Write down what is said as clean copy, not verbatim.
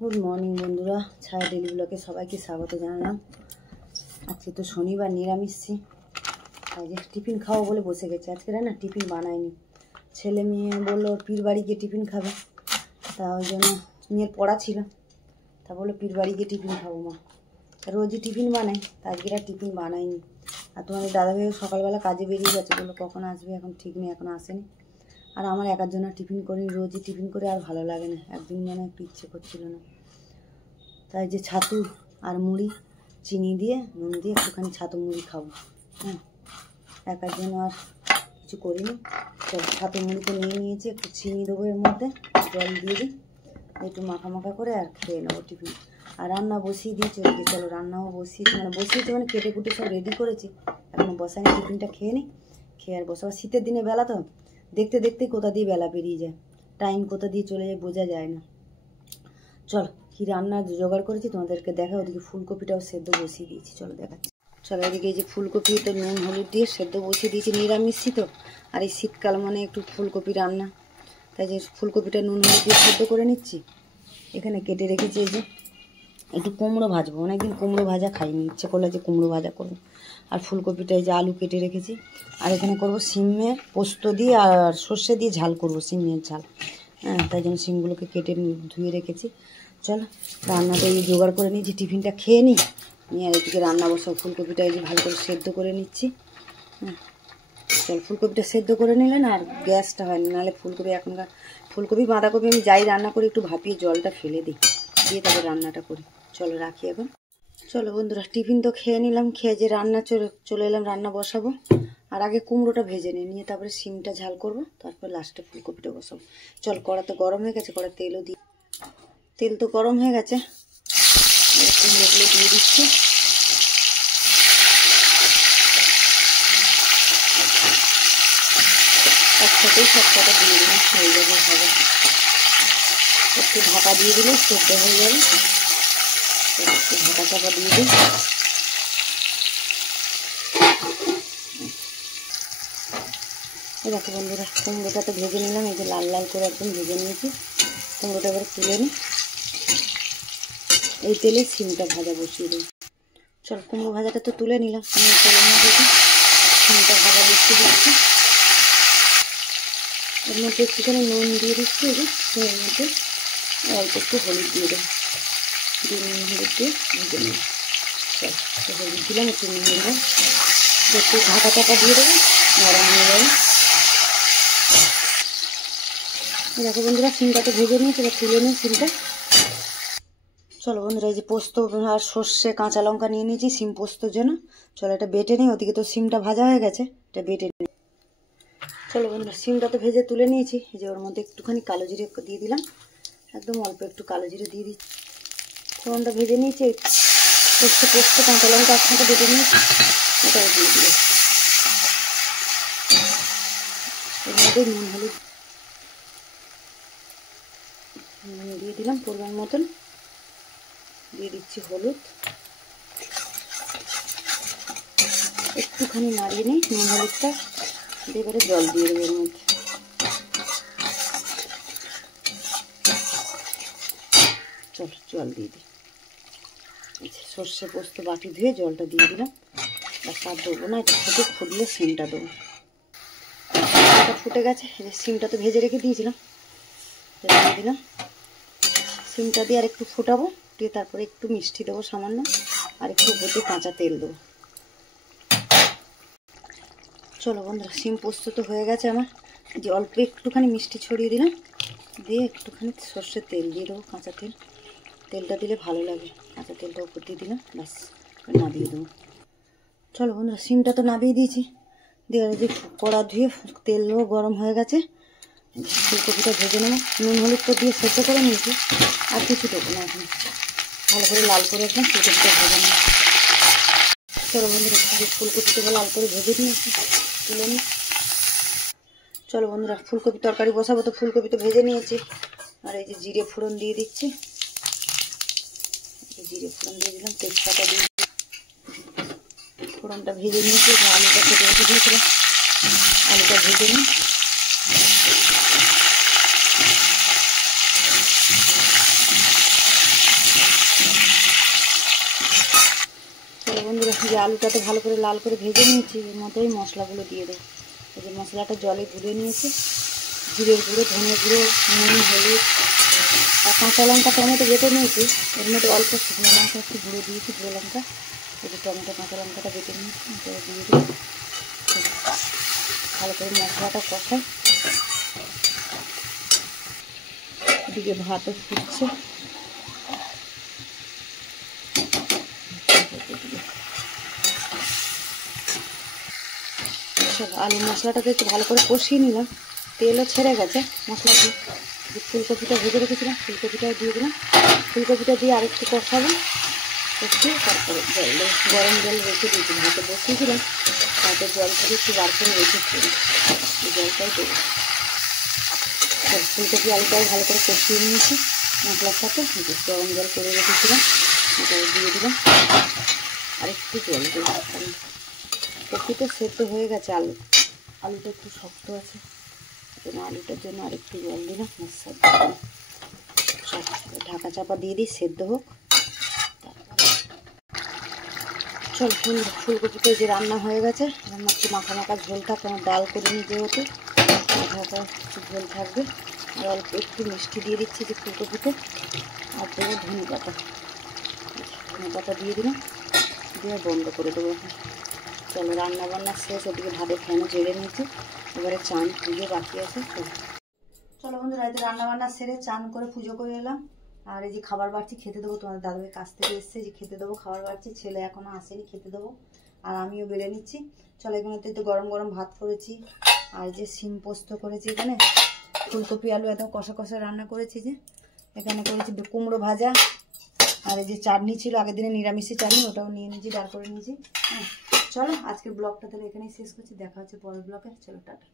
Good morning বন্ধুরা, ছায়া daily ব্লগে সবাইকে স্বাগত জানালাম। আজকে তো শনিবার, নিরামিষ। তাই যে টিফিন খাওয়া বলে বসে গেছে। আজকে না টিফিন বানায়নি, ছেলে মেয়ে বললো ওর পীর বাড়ি গিয়ে টিফিন খাবে। তা ওই জন্য মেয়ের পড়া ছিল, তা বললো পীর বাড়ি গিয়ে টিফিন খাবো মা। রোজই টিফিন বানাই, তা আজকে আর টিফিন বানাইনি। আর তোমাদের দাদাভাই সকালবেলা কাজে বেরিয়ে গেছে, বললো কখন আসবে এখন ঠিক নেই, এখন আসেনি। আর আমার একার জন্য টিফিন করি, রোজই টিফিন করে আর ভালো লাগে না, একদিন যেন একটু ইচ্ছে করছিল না। তাই যে ছাতু আর মুড়ি, চিনি দিয়ে নুন দিয়ে একটুখানি ছাতু মুড়ি খাবো। হ্যাঁ, একার জন্য আর কিছু করিনি। চল, ছাতু মুড়িতে নিয়ে নিয়েছি, একটু চিনি দেবো, এর মধ্যে জল দিয়ে দিই, একটু মাখা মাখা করে আর খেয়ে নেবো টিফিন। আর রান্না বসিয়ে দিয়েছি ওদিকে। চলো, রান্নাও বসিয়েছি, মানে কেটে কুটে সব রেডি করেছি, এখন বসাইনি। টিফিনটা খেয়ে নিই, খেয়ে আর বসাবো। শীতের দিনে বেলা তো দেখতে দেখতে কোথা দিয়ে বেলা পেরিয়ে যায়, টাইম কোথা দিয়ে চলে যায় বোঝা যায় না। চলো, কি রান্না জোগাড় করেছি তোমাদেরকে দেখা। ওদিকে ফুলকপিটাও সেদ্ধ বসিয়ে দিয়েছি, চলো দেখাচ্ছি। চলো, এদিকে এই যে ফুলকপি তো নুন হলুদ দিয়ে সেদ্ধ বসিয়ে দিয়েছি, নিরামিষই তো। আর এই শীতকাল মানে একটু ফুলকপি রান্না, তাই যে ফুলকপিটা নুন হলুদ দিয়ে সেদ্ধ করে নিচ্ছি। এখানে কেটে রেখেছি এই যে একটু কুমড়ো ভাজবো, অনেকদিন কুমড়ো ভাজা খাইনি, ইচ্ছে করলে যে কুমড়ো ভাজা করবো। আর ফুলকপিটা এই যে আলু কেটে রেখেছি। আর এখানে করবো সিমের পোস্ত দিয়ে আর সর্ষে দিয়ে ঝাল করবো, সিমের ঝাল। হ্যাঁ, তাই জন্য সিমগুলোকে কেটে ধুয়ে রেখেছি। চলো, রান্নাটা এই জোগাড় করে নিয়েছি, টিফিনটা খেয়ে নিই, নিয়ে আর এদিকে রান্না বসাবো। ফুলকপিটা এই যে ভালো করে সেদ্ধ করে নিচ্ছি। হ্যাঁ, চলো, ফুলকপিটা সেদ্ধ করে নিলে না আর গ্যাসটা হয় না, নাহলে ফুলকপি বাঁধাকপি আমি যাই রান্না করি একটু ভাপিয়ে জলটা ফেলে দিই, দিয়ে তারপর রান্নাটা করি। চলো, রাখি এখন। চলো বন্ধুরা, টিফিন তো খেয়ে নিলাম, খেয়ে যে রান্না চলে এলাম, রান্না বসাবো। আর আগে কুমড়োটা ভেজে নিয়ে তারপরে সিমটা ঝাল করবো, তারপর লাস্টে ফুলকপিটা বসাবো। চল, কড়া তো গরম হয়ে গেছে, কড়া তেলও দিই, তেল তো গরম হয়ে গেছে, কুমড়োগুলো দিয়ে দিচ্ছি। একসাথেই সবকটা দিয়ে দিলাম, হয়ে যাবে, হবে। একটু ঢাকা দিয়ে দিলে সেদ্ধ হয়ে যাবে, একটু ঢাকা চাপা দিয়ে দিই। দেখো বন্ধুরা, কুমড়োটা তো ভেজে নিলাম, এই যে লাল লাল করে একদম ভেজে নিয়েছি। কুমড়োটা এবার তুলে নিই, এই তেলে সিমটা ভাজা বসিয়ে দিই। চল, কুমড়ো ভাজাটা তো তুলে নিলাম, আমি তেলের মধ্যে সিমটা ভাজা বসিয়ে দিচ্ছি। এর মধ্যে একটুখানি নুন দিয়ে দিচ্ছি, এই যে সিমের মধ্যে অল্প একটু হলুদ দিয়ে দেবো, নুন হলুদ দিয়ে ভেজে নিই। চল, হলুদ দিলাম, একটু নুন দিলাম, একটু ঢাকা টাকা দিয়ে দেবো, নরম হয়ে যাবে। দেখো বন্ধুরা, সিমটা তো ভেজে নিয়েছি, এবার তুলে নিই সিমটা। চলো বন্ধুরা, এই যে পোস্ত আর সর্ষে কাঁচা লঙ্কা নিয়ে নিয়েছি সিম পোস্তর জন্য। চলো, এটা বেটে নিই, ওদিকে তো সিমটা ভাজা হয়ে গেছে, এটা বেটে নিই। চলো বন্ধুরা, সিমটা তো ভেজে তুলে নিয়েছি, এই যে ওর মধ্যে একটুখানি কালো জিরে দিয়ে দিলাম, একদম অল্প একটু কালো জিরে দিয়ে দিচ্ছি। ফোড়নটা ভেজে নিয়েছি, সর্ষে পোস্ত কাঁচা লঙ্কা একসাথে বেটে নিয়েছি, এটাও দিয়ে দিল। এর মধ্যে নুন হলুদ দিয়ে দিলাম পরিমাণ মতন, দিয়ে দিচ্ছি হলুদ, একটুখানি নাড়িয়ে নিই নুন হলুদটা, এবারে জল দিয়ে দেবো এর মধ্যে। চল, জল দিয়ে দিই, সর্ষে পোস্ত বাটি ধুয়ে জলটা দিয়ে দিলাম। আর দেবো না, এটা ফুটলে সিমটা দেবো। এটা ফুটে গেছে, সিমটা তো ভেজে রেখে দিয়েছিলাম, দিয়ে দিলাম। সিমটা দিয়ে আর একটু ফুটাবো, দিয়ে তারপরে একটু মিষ্টি দেবো সামান্য, আর একটু উপর দিয়ে কাঁচা তেল দেবো। চলো বন্ধুরা, সিম পোস্ত তো হয়ে গেছে আমার, যে অল্প একটুখানি মিষ্টি ছড়িয়ে দিলাম, দিয়ে একটুখানি সর্ষের তেল দিয়ে দেবো, কাঁচা তেল। তেলটা দিলে ভালো লাগে, কাঁচা তেলটা উপর দিয়ে দিলাম, ব্যাস নামিয়ে দেবো। চলো বন্ধুরা, সিমটা তো নামিয়ে দিয়েছি, দিয়ে যে কড়া ধুয়ে তেলও গরম হয়ে গেছে, ফুলকপিটা ভেজে নেবো। নুন হলুদটা দিয়ে সেদ্ধ করে নিয়েছি, আর কিছু দেবো না এখন, ভালো করে লাল করে একদম ফুলকপিটা ভেজে নেব। চলো বন্ধুরা, ফুলকপিটা লাল করে ভেজে নিয়েছি, তুলে নিই। চলো বন্ধুরা, ফুলকপি তরকারি বসাবো, তো ফুলকপি তো ভেজে নিয়েছি। আর এই যে জিরে ফোড়ন দিয়ে দিচ্ছি, জিরে ফোড়ন দিয়ে দিলাম, তেজপাতা দিয়ে ফোড়নটা ভেজে নিয়েছি। আলুটা কেটে রেখে দিয়েছিলাম, আলুটা ভেজে নিই। যে আলুটা তো ভালো করে লাল করে ভেজে নিয়েছি, এর মধ্যেই মশলাগুলো দিয়ে দেবো। এই যে মশলাটা জলে গুলে নিয়েছি, জিরের গুঁড়ো, ধনে গুঁড়ো, নুন, হলুদ আর কাঁচা লঙ্কা টমেটো বেটে নিয়েছি। এর মধ্যে অল্প শুকনো লঙ্কা একটু গুঁড়ো দিয়েছি, গুঁড়ো লঙ্কা। এই যে টমেটো কাঁচা লঙ্কাটা বেটে নিয়েছি, এটা দিয়ে দিই। ভালো করে মশলাটা কষাই। এদিকে ভাতও ফুটছে। আলু মশলাটাকে একটু ভালো করে কষিয়ে নিলাম, তেলও ছেড়ে গেছে মশলা দিয়ে। ফুলকপিটা ভেজে রেখেছিলাম, ফুলকপিটাও দিয়ে দিলাম। ফুলকপিটা দিয়ে আরেকটু কষাবো, কষিয়ে তারপরে জল দেবো। গরম জল রেখে দিয়েছি, ভাতে বসিয়েছিলাম, তাতে জল থেকে একটু বার করে রেখেছিলাম, এই জলটাই দেবো। ফুলকপি আলুটাও ভালো করে কষিয়ে নিয়েছি মশলার সাথে, গরম জল করে রেখেছিলাম, এটাও দিয়ে দিলাম। আর একটু জল দেবো, কারণ কপি তো সেদ্ধ হয়ে গেছে, আলুটা একটু শক্ত আছে, আলুটার জন্য আরেকটু জল দিলাম। ঢাকা চাপা দিয়ে দিই, সেদ্ধ হোক। চল ফুলকপিটা যে রান্না হয়ে গেছে, রান্না একটু মাখা মাখা ঝোল থাক, আমার ডাল করিনি যেহেতু, মাখা একটু ঝোল থাকবে। আর অল্প একটু মিষ্টি দিয়ে দিচ্ছি যে ফুলকপিতে, আর দেবো ধনে পাতা দিয়ে দিলাম, দিয়ে বন্ধ করে দেবো এখন। চলো রান্না বান্না শেষ, ওদিকে ভাতের ফ্যানও জেলে নিয়েছি, এবারে চান পুজো বাকি আছে। চলো বন্ধুরা, রাতে রান্না বান্না সেরে চান করে পুজো করে এলাম। আর এই যে খাবার বাড়ছি, খেতে দেবো। তোমার দাদাভাই কাছ থেকে এসছে, যে খেতে দেবো, খাবার বাড়ছি। ছেলে এখনো আসেনি, খেতে দেবো। আর আমিও বেলে নিচ্ছি। চলো, এখানে তো গরম গরম ভাত করেছি, আর যে শিম পোস্ত করেছি, এখানে ফুলকপি আলু একদম কষা কষা রান্না করেছি। যে এখানে করেছি কুমড়ো ভাজা, আর এই যে চাটনি ছিল আগের দিনে নিরামিষি চাটনি, ওটাও নিয়ে নিয়েছি, বার করে নিয়েছি। হ্যাঁ, চলো আজকের ব্লগটা তাহলে এখানেই শেষ করছি, দেখা হচ্ছে পরের ব্লগে। চলো টাটা।